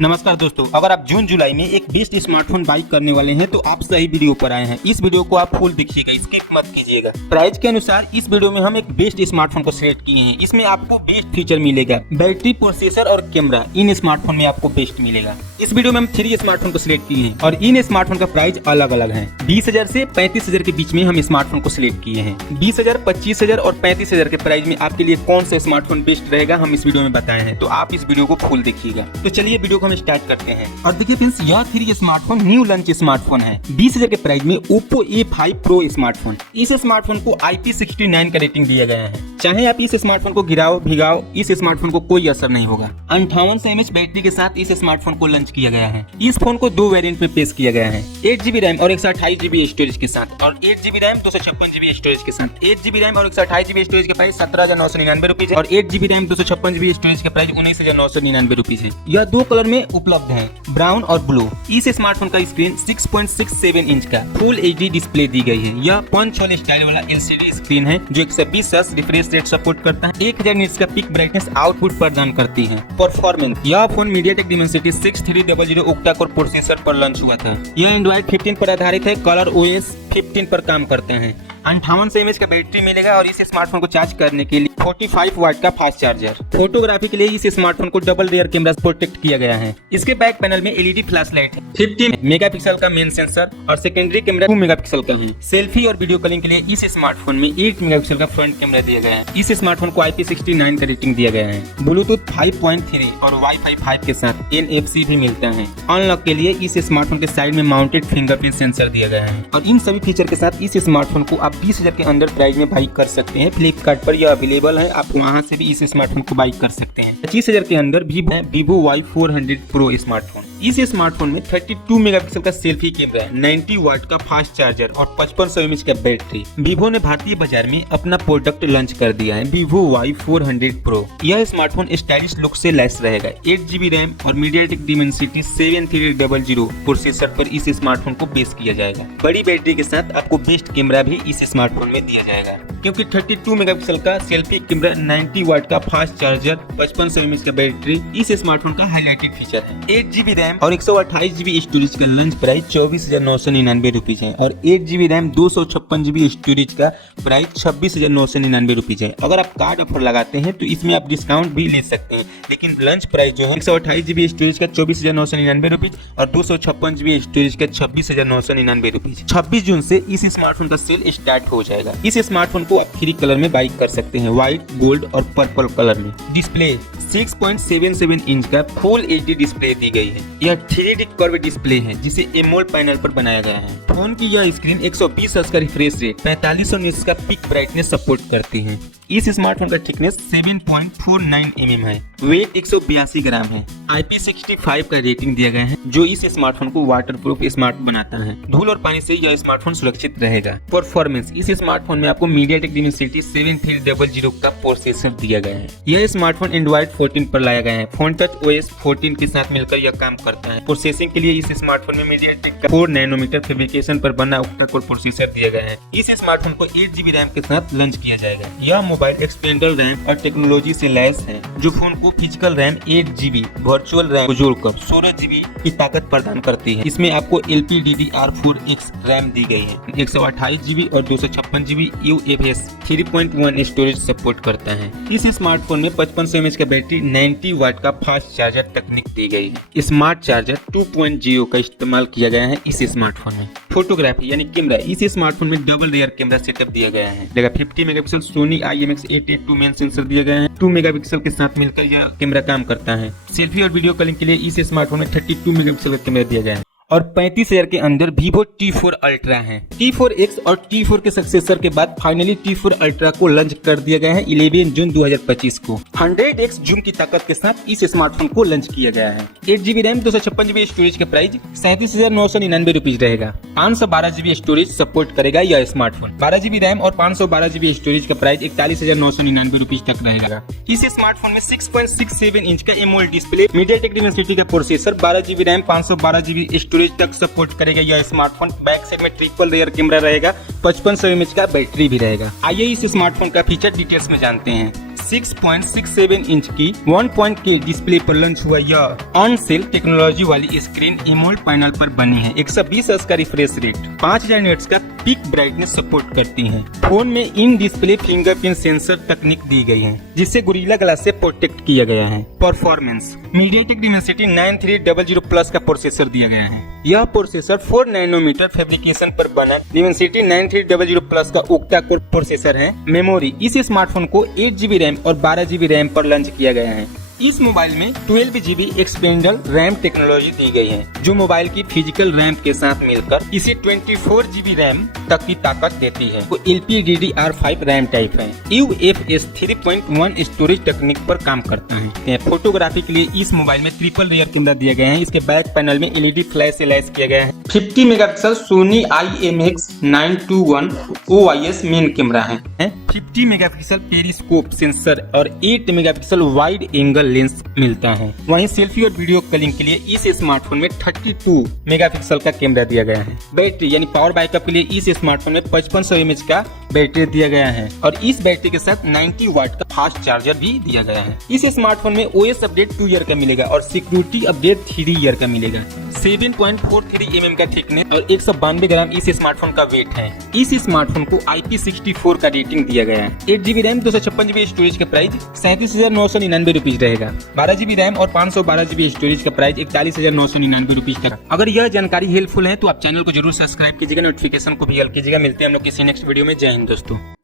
नमस्कार दोस्तों, अगर आप जून जुलाई में एक बेस्ट स्मार्टफोन बाई करने वाले हैं तो आप सही वीडियो पर आए हैं। इस वीडियो को आप फुल देखिएगा, स्किप मत कीजिएगा। प्राइस के अनुसार इस वीडियो में हम एक बेस्ट स्मार्टफोन को सिलेक्ट किए हैं। इसमें आपको बेस्ट फीचर मिलेगा, बैटरी, प्रोसेसर और कैमरा इन स्मार्टफोन में आपको बेस्ट मिलेगा। इस वीडियो में हम 3 स्मार्टफोन को सिलेक्ट किए हैं और इन स्मार्टफोन का प्राइस अलग अलग है। 20,000 से 35,000 के बीच में हम स्मार्टफोन को सिलेक्ट किए हैं। 20,000, 25,000 और 35,000 के प्राइस में आपके लिए कौन सा स्मार्टफोन बेस्ट रहेगा हम इस वीडियो में बताए हैं, तो आप इस वीडियो को फुल देखिएगा। तो चलिए वीडियो को हम स्टार्ट करते हैं। और देखिए फ्रेंड्स, यह 3 स्मार्टफोन न्यू लॉन्च स्मार्टफोन है। 20,000 के प्राइस में Oppo A5 Pro स्मार्टफोन। इस स्मार्टफोन को IP69 का रेटिंग दिया गया है। चाहे आप इस स्मार्टफोन को गिराओ भिगाओ, इस स्मार्टफोन को कोई असर नहीं होगा। 5800 mAh बैटरी के साथ इस स्मार्टफोन को लॉन्च किया गया है। इस फोन को 2 वेरिएंट में पेश किया गया है, 8GB रैम और 128GB स्टोरेज के साथ, और 8GB रैम 256GB स्टोरेज के साथ। 8GB रैम और 128GB स्टोरेज के प्राइस 17,999 रुपीज है और 8GB रैम 256GB स्टोरेज के प्राइस 19,999 रुपीज है। यह 2 कलर में उपलब्ध है, ब्राउन और ब्लू। इस स्मार्टफोन का स्क्रीन 6.67 इंच का फुल HD डिस्प्ले दी गई है। यह पंच होल स्टाइल वाला LCD स्क्रीन है जो 120 हर्ट्ज रिफ्रेश रेट सपोर्ट करता है। 1000 निट्स का पीक ब्राइटनेस आउटपुट प्रदान करती है। परफॉर्मेंस, यह phone MediaTek Dimensity 6300 octa core processor पर लॉन्च हुआ था। यह Android 15 पर आधारित है, कलर OS 15 पर काम करते हैं। 5800 mAh का बैटरी मिलेगा और इस स्मार्टफोन को चार्ज करने के लिए 45 वाट का फास्ट चार्जर। फोटोग्राफी के लिए इस स्मार्टफोन को डबल रेयर कैमरा प्रोटेक्ट किया गया है। इसके बैक पैनल में LED फ्लैश लाइट है। 50 मेगापिक्सल का मेन सेंसर और सेकेंडरी कैमरा 2 मेगापिक्सल का है। सेल्फी और वीडियो कॉलिंग के लिए इस स्मार्टफोन में 8 मेगापिक्सल का फ्रंट कैमरा दिया गया है। इस स्मार्टफोन को IP69 का रेटिंग दिया गया है। ब्लूटूथ 5.3 और Wi-Fi 5 के साथ NFC भी मिलता है। अनलॉक के लिए इस स्मार्टफोन के साइड में माउंटेड फिंगरप्रिंट सेंसर दिया गया है। और इन सभी फीचर के साथ इस स्मार्टफोन को आप 20,000 के अंदर प्राइस में बाई कर सकते हैं। फ्लिपकार्ट पर यह अवेलेबल है, आप वहां से भी इस स्मार्टफोन को बाई कर सकते हैं। 25,000 के अंदर Vivo Y400 Pro स्मार्टफोन। इस स्मार्टफोन में 32 मेगापिक्सल का सेल्फी कैमरा, 90 वाट का फास्ट चार्जर और 5500 mAh का बैटरी। Vivo ने भारतीय बाजार में अपना प्रोडक्ट लॉन्च कर दिया है, Vivo Y400 Pro। यह स्मार्टफोन स्टाइलिश लुक से लैस रहेगा। 8GB रैम और MediaTek Dimensity 7300 प्रोसेसर पर इस स्मार्टफोन को पेश किया जाएगा। बड़ी बैटरी के साथ आपको बेस्ट कैमरा भी इस स्मार्टफोन में दिया जाएगा, क्योंकि 32 मेगापिक्सल का सेल्फी कैमरा, 90 वाट का फास्ट चार्जर, 5500 mAh का बैटरी इस स्मार्टफोन का हाईलाइटेड फीचर है। 8GB रैम और 128GB स्टोरेज का लॉन्च प्राइस 24,999 रुपीज है और 8GB रैम 256GB स्टोरेज का प्राइस 26,999 रुपीज है। अगर आप कार्ड ऑफर लगाते हैं तो इसमें आप डिस्काउंट भी ले सकते हैं, लेकिन लॉन्च प्राइस जो है 128GB स्टोरेज का 24,999 रुपीज और 256GB स्टोरेज का 26,999 रुपीज। 26 जून से इस स्मार्टफोन का सेल स्टार्ट हो जाएगा। इस स्मार्टफोन को आप 3 कलर में बाई कर सकते हैं, व्हाइट, गोल्ड और पर्पल कलर में। डिस्प्ले 6.77 इंच का फुल HD डिस्प्ले दी गई है। यह 3D कर्व डिस्प्ले है जिसे AMOLED पैनल पर बनाया गया है। फोन की यह स्क्रीन 120 हर्ट्ज का रिफ्रेश रेट, 4500 निट्स का पीक ब्राइटनेस सपोर्ट करती है। इस स्मार्टफोन का थिकनेस 7.49 mm है। वेट 182 ग्राम है। IP65 का रेटिंग दिया गया है जो इस स्मार्टफोन को वाटरप्रूफ स्मार्ट बनाता है। धूल और पानी से यह स्मार्टफोन सुरक्षित रहेगा। परफॉर्मेंस, इस स्मार्टफोन में आपको MediaTek Dimensity 7300 का प्रोसेसर दिया गया है। यह स्मार्टफोन Android 14 पर लाया गया है। फोन टच OS 14 के साथ मिलकर यह काम करता है। प्रोसेसिंग के लिए इस स्मार्टफोन में MediaTek का 4 नैनोमीटर फैब्रिकेशन पर बना ऑक्टा कोर प्रोसेसर दिया गया है। इस स्मार्टफोन को 8GB रैम के साथ लॉन्च किया जाएगा। यह मोबाइल एक्सपेंडर रैम और टेक्नोलॉजी से लैस है, जो फोन को physical RAM 8GB, virtual RAM को जोड़कर 16GB की ताकत प्रदान करती है। इसमें आपको LPDDR4X रैम दी गई है। 128GB और 256GB UFS 3.1 स्टोरेज सपोर्ट करता है। इस स्मार्टफोन में 5500 mAh का बैटरी, 90 वाट का फास्ट चार्जर तकनीक दी गई है। स्मार्ट चार्जर 2.0 का इस्तेमाल किया गया है इस स्मार्टफोन में। फोटोग्राफी यानी कैमरा, इस स्मार्टफोन में डबल रेयर कैमरा सेटअप दिया गया है। 50 megapixel Soni IMX882 main sensor दिया गया है। 2 मेगापिक्सल के साथ मिलकर यह कैमरा काम करता है। सेल्फी और वीडियो कॉलिंग के लिए इस स्मार्टफोन में 32 मेगापिक्सल का कैमरा दिया गया है। और 35,000 के अंदर Vivo T4 Ultra है। T4X और T4 के सक्सेसर के बाद फाइनली T4 Ultra को लॉन्च कर दिया गया है 11 जून 2025 को। 100x जूम की ताकत के साथ इस स्मार्टफोन को लॉन्च किया गया है। 8GB रैम 256GB स्टोरेज का प्राइस 37,999 रुपीज रहेगा। 512GB स्टोरेज सपोर्ट करेगा यह स्मार्टफोन। 12GB रैम और 512GB स्टोरेज का प्राइस 41,999 रुपीज तक रहेगा। इस स्मार्टफोन में 6.67 इंच का AMOLED डिस्प्ले, MediaTek Dimensity का processor, 12GB RAM, 512GB storage तक सपोर्ट करेगा यह स्मार्टफोन। बैक साइड में ट्रिपल रेयर कैमरा रहेगा, 5500 mAh का बैटरी भी रहेगा। आइए इस स्मार्टफोन का फीचर डिटेल्स में जानते हैं। 6.67 इंच की 1.K डिस्प्ले पर लॉन्च हुआ यह ऑन सेल टेक्नोलॉजी वाली स्क्रीन एमोलेड पैनल पर बनी है। 120 हर्ट्ज का रिफ्रेश रेट, 5000 निट्स का पीक ब्राइटनेस सपोर्ट करती है। फोन में इन डिस्प्ले फिंगरप्रिंट सेंसर तकनीक दी गई है जिससे गोरिल्ला ग्लास से प्रोटेक्ट किया गया है। परफॉर्मेंस, मीडियाटेक डिमेंसिटी 9300 प्लस का प्रोसेसर दिया गया है। यह प्रोसेसर 4 नैनोमीटर फैब्रिकेशन पर बना डिमेंसिटी 9300 प्लस का ओक्टा कोर प्रोसेसर है। मेमोरी, इस स्मार्टफोन को 8GB रैम और 12GB रैम पर लॉन्च किया गया है। इस मोबाइल में 12GB एक्सपेंडल रैम टेक्नोलॉजी दी गई है जो मोबाइल की फिजिकल रैम के साथ मिलकर इसे 24GB रैम तक की ताकत देती है। वो LPDDR5 रैम टाइप है। UFS 3.1 स्टोरेज तकनीक पर काम करता है। फोटोग्राफी के लिए इस मोबाइल में ट्रिपल रेयर कैमरा दिया गया है। इसके बैक पैनल में LED फ्लैश से लैस किया गया है। 50 megapixel Soni IMX921 OIS main camera है। 50 मेगापिक्सल पेरिस्कोप सेंसर और 8 मेगापिक्सल वाइड एंगल लेंस मिलता है। वहीं सेल्फी और वीडियो कॉलिंग के लिए इस स्मार्टफोन में 32 मेगापिक्सल का कैमरा दिया गया है। बैटरी यानी पावर बैकअप के लिए इस स्मार्टफोन में 5500 mAh का बैटरी दिया गया है और इस बैटरी के साथ 90 वाट का फास्ट चार्जर भी दिया गया है। इस स्मार्टफोन में OS अपडेट 2 ईयर का मिलेगा और सिक्योरिटी अपडेट 3 ईयर का मिलेगा। 7.43 mm का थिकनेस और 192 ग्राम इस स्मार्टफोन का वेट है। इस स्मार्टफोन को IP64 का रेटिंग दिया गया है। 8GB रैम 256GB स्टोरेज का प्राइस 37,999 रुपीज रहेगा। 12GB रैम और 512GB स्टोरेज का प्राइस 41,999 रुपीज का। अगर यह जानकारी हेल्पफुल है तो आप चैनल को जरूर सब्सक्राइब कीजिएगा, नोटिफिकेशन को भी ऑल कीजिएगा। मिलते हैं हम लोग किसी नेक्स्ट वीडियो में। जय हिंद दोस्तों।